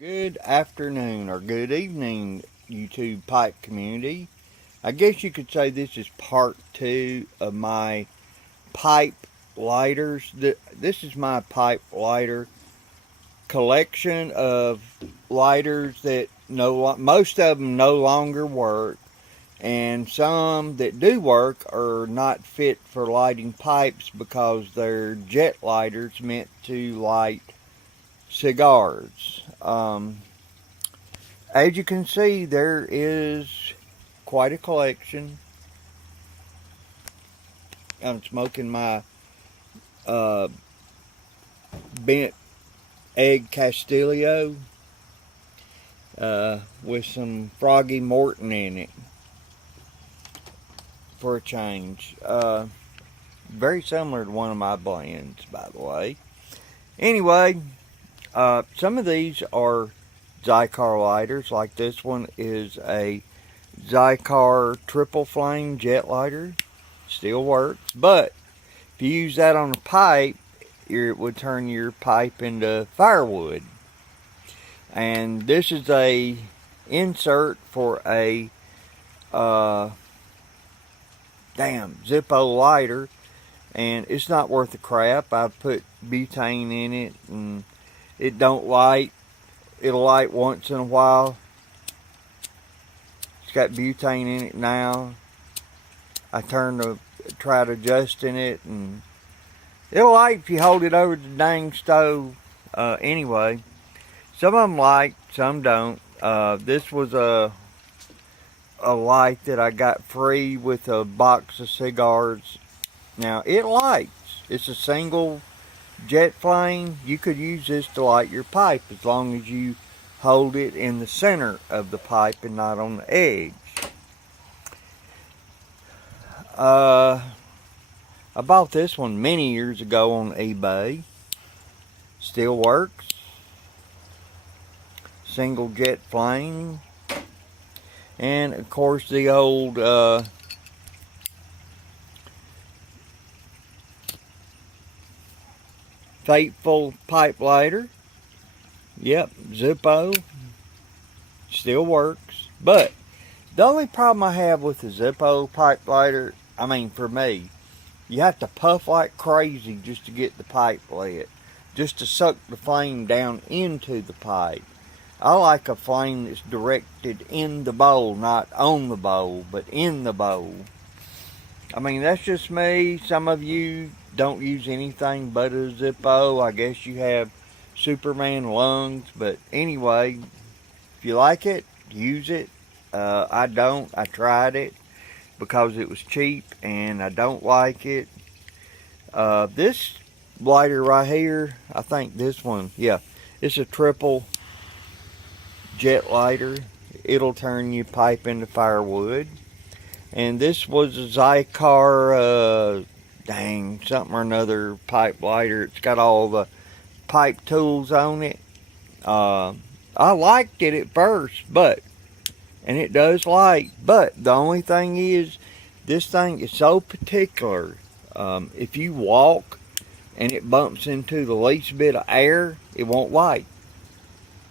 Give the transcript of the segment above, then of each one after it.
Good afternoon or good evening, YouTube pipe community. I guess you could say this is part two of my pipe lighters. This is my pipe lighter collection of lighters that most of them no longer work, and some that do work are not fit for lighting pipes because they're jet lighters meant to light cigars. As you can see, there is quite a collection. I'm smoking my uh, bent egg Castillo with some Froggy Morton in it for a change. Very similar to one of my blends, by the way. Anyway, some of these are Xikar lighters. Like this one is a Xikar triple flame jet lighter. Still works, but if you use that on a pipe, it would turn your pipe into firewood. And this is a insert for a Zippo lighter, and it's not worth the crap. I put butane in it, and it don't light. It'll light once in a while. It's got butane in it now. I tried adjusting it, and it'll light if you hold it over the dang stove. Anyway, some of them light, some don't. This was a light that I got free with a box of cigars. Now, it lights. It's a single jet flame. You could use this to light your pipe as long as you hold it in the center of the pipe and not on the edge. I bought this one many years ago on eBay. Still works. Single jet flame. And of course the old Faithful pipe lighter. Yep, Zippo. Still works. But the only problem I have with the Zippo pipe lighter, for me, you have to puff like crazy just to get the pipe lit. Just to suck the flame down into the pipe. I like a flame that's directed in the bowl, not on the bowl, but in the bowl. That's just me. Some of you don't use anything but a Zippo. I guess you have Superman lungs. But anyway, if you like it, use it. I don't. I tried it because it was cheap, and I don't like it. This lighter right here, I think this one, yeah, it's a triple jet lighter. It'll turn your pipe into firewood. And this was a Xikar, something or another pipe lighter. It's got all the pipe tools on it. I liked it at first, and it does light, but the only thing is, this thing is so particular. If you walk and it bumps into the least bit of air, it won't light.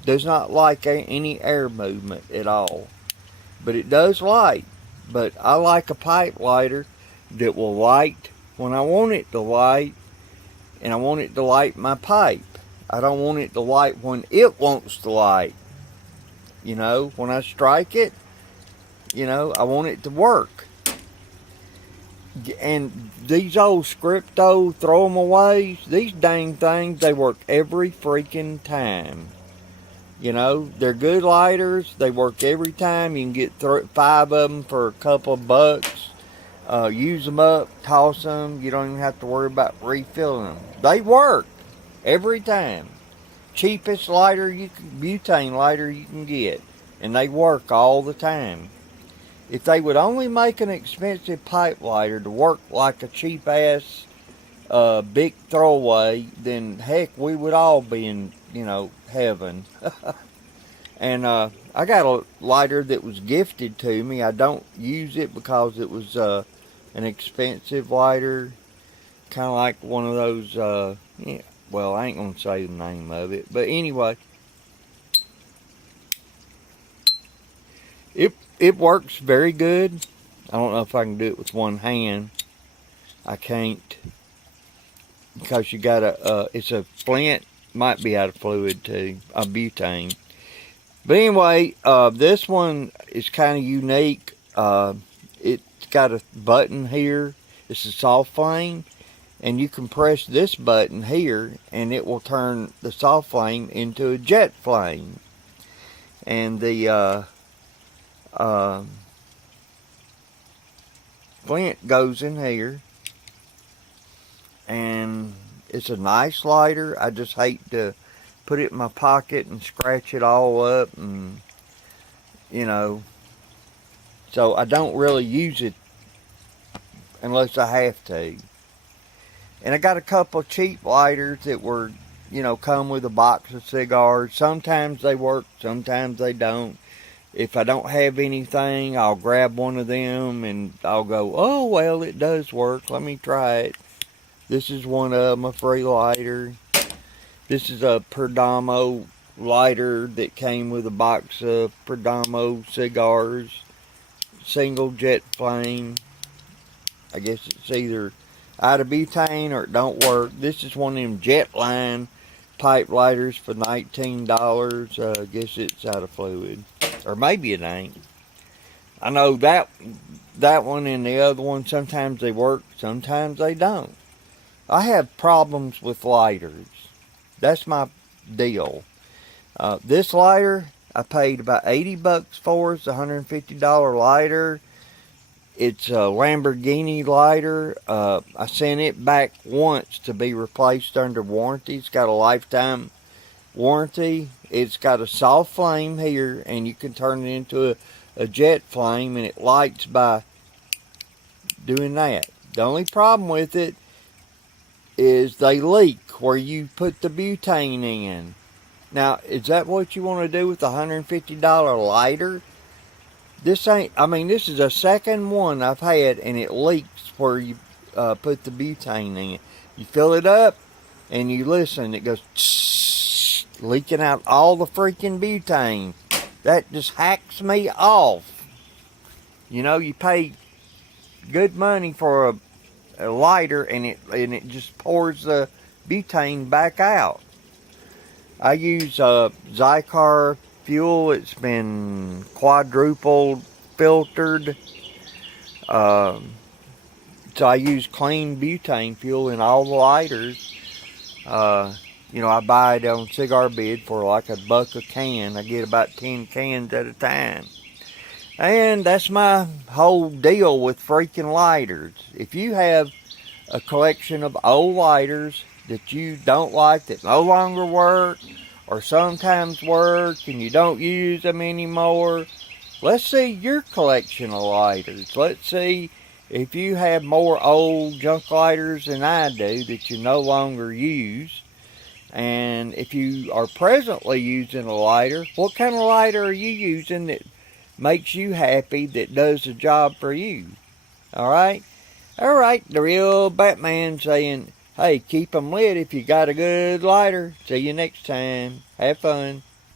Does not like any air movement at all. But it does light. But I like a pipe lighter that will light when I want it to light, and I want it to light my pipe. I don't want it to light when it wants to light. When I strike it, I want it to work. And these old Scripto throw them away, these dang things, they work every freaking time. They're good lighters. They work every time. You can get 5 of them for a couple of bucks. Use them up, toss them. You don't even have to worry about refilling them. They work every time. Cheapest butane lighter you can get. And they work all the time. If they would only make an expensive pipe lighter to work like a cheap-ass big throwaway, then heck, we would all be in, heaven. And I got a lighter that was gifted to me. I don't use it because it was an expensive lighter. Kind of like one of those, I ain't going to say the name of it. But anyway, It works very good. I don't know if I can do it with one hand. I can't, because you got it's a flint, might be out of fluid too, a butane. But anyway, this one is kind of unique. It's got a button here. It's a soft flame, and you can press this button here, and it will turn the soft flame into a jet flame. And the flint goes in here, and it's a nice lighter. I just hate to put it in my pocket and scratch it all up, and you know, so I don't really use it unless I have to. And I got a couple of cheap lighters that were, you know, come with a box of cigars. Sometimes they work, sometimes they don't. If I don't have anything, I'll grab one of them and I'll go, oh, well, it does work. Let me try it. This is one of them, a free lighter. This is a Perdomo lighter that came with a box of Perdomo cigars. Single jet flame. I guess it's either out of butane or it don't work. This is one of them Jetline pipe lighters for $19. I guess it's out of fluid. Or maybe it ain't. I know that one and the other one, sometimes they work, sometimes they don't. I have problems with lighters. That's my deal. This lighter, I paid about $80 for. It's a $150 lighter. It's a Lamborghini lighter. I sent it back once to be replaced under warranty. It's got a lifetime warranty. It's got a soft flame here, and you can turn it into a jet flame, and it lights by doing that. The only problem with it is they leak where you put the butane in. Now, is that what you want to do with a $150 lighter? This ain't, I mean, this is the second one I've had, and it leaks where you put the butane in it. You fill it up, and you listen, it goes tss, leaking out all the freaking butane. That just hacks me off. You know, you pay good money for a lighter, and it just pours the butane back out. I use Zycar fuel. It's been quadruple filtered. So I use clean butane fuel in all the lighters. You know, I buy it on Cigar Bid for like $1 a can. I get about 10 cans at a time. And that's my whole deal with freaking lighters. If you have a collection of old lighters that you don't like, that no longer work, or sometimes work, and you don't use them anymore, let's see your collection of lighters. Let's see if you have more old junk lighters than I do that you no longer use. And if you are presently using a lighter, what kind of lighter are you using that makes you happy, that does the job for you? Alright? Alright, the real Batman saying, hey, keep them lit if you got a good lighter. See you next time. Have fun.